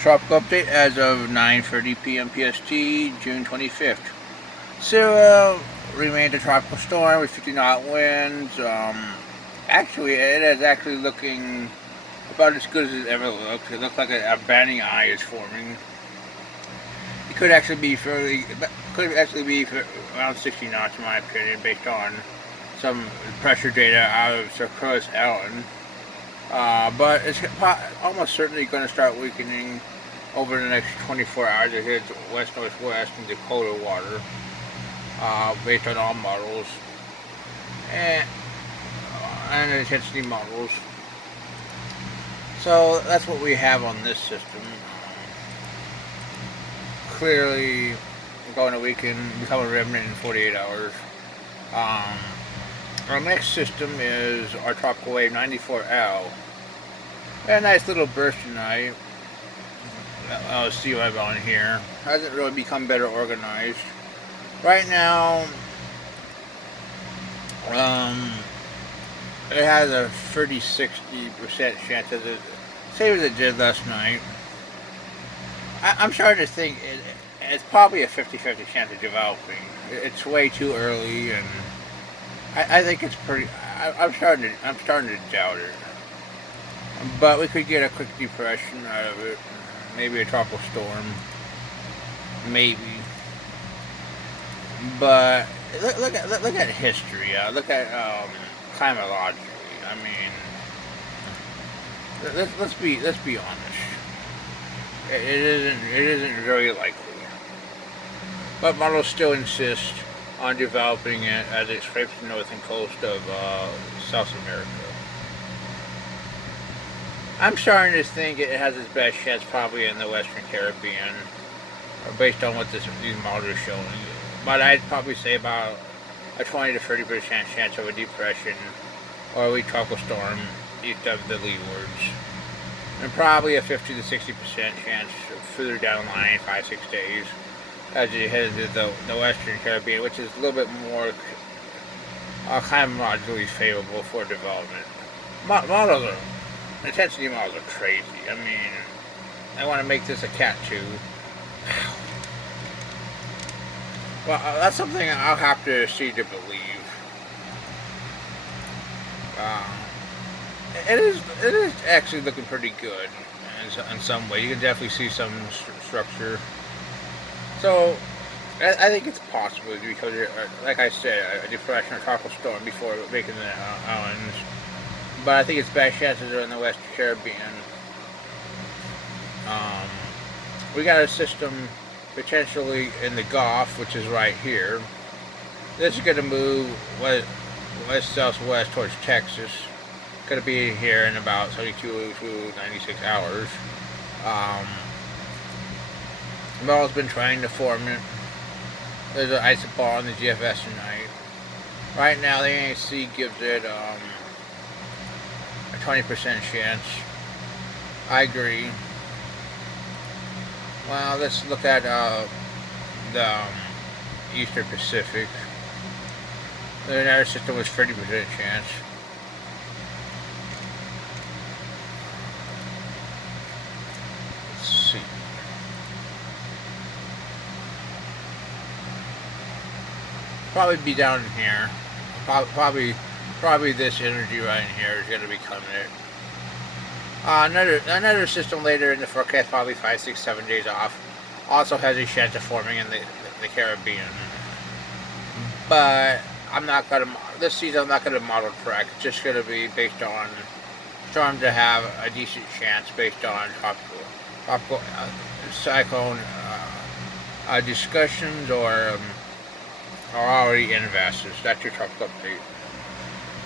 Tropical update as of 9:30 p.m. PST, June 25th. Celia remained a tropical storm with 50-knot winds. Actually, it is actually looking about as good as it ever looked. It looks like a banding eye is forming. It could actually be around 60 knots in my opinion, based on some pressure data out of Circus Allen. But it's almost certainly going to start weakening over the next 24 hours. It hits west-northwest in Dakota water, based on all models and intensity models. So that's what we have on this system. Clearly going to weaken, become a remnant in 48 hours. Our next system is our tropical wave 94L. A nice little burst tonight. I'll see what I've on here. Hasn't really become better organized. Right now, it has a 30-60% chance of it, same as it did last night. I'm starting to think it's probably a 50-50 chance of developing. It's way too early, and I think it's pretty. I'm starting to doubt it. But we could get a quick depression out of it, maybe a tropical storm, maybe. But look at history. Look at climatologically. I mean, let's be honest. It isn't very likely. But models still insist on developing it as it scrapes the northern coast of South America. I'm starting to think it has its best chance probably in the Western Caribbean, based on what these models are showing. But I'd probably say about a 20 to 30% chance of a depression or a weak tropical storm east of the leewards, and probably a 50 to 60% chance further down the line, 5-6 days, as you head into the Western Caribbean, which is a little bit more climatologically favorable for development. Intensity models are crazy. I mean, I want to make this a Cat 2. Well, that's something I'll have to see to believe. It is actually looking pretty good in some way. You can definitely see some structure. So, I think it's possible because, like I said, a depression or tropical storm before making the islands. But I think its best chances are in the Western Caribbean. We got a system potentially in the Gulf, which is right here. This is going to move west-southwest towards Texas. Going to be here in about 72 to 96 hours. Mel's been trying to form it. There's an isopar on the GFS tonight. Right now, the NAC gives it a 20% chance. I agree. Well, let's look at the Eastern Pacific. The entire system was 30% chance. Let's see. Probably be down in here. Probably this energy right in here is going to become it. Another system later in the forecast, probably 5, 6, 7 days off, also has a chance of forming in the Caribbean. But this season I'm not gonna model track. It's just gonna be based on storm to have a decent chance based on tropical cyclone discussions or already in Vastus. That's your tropical update.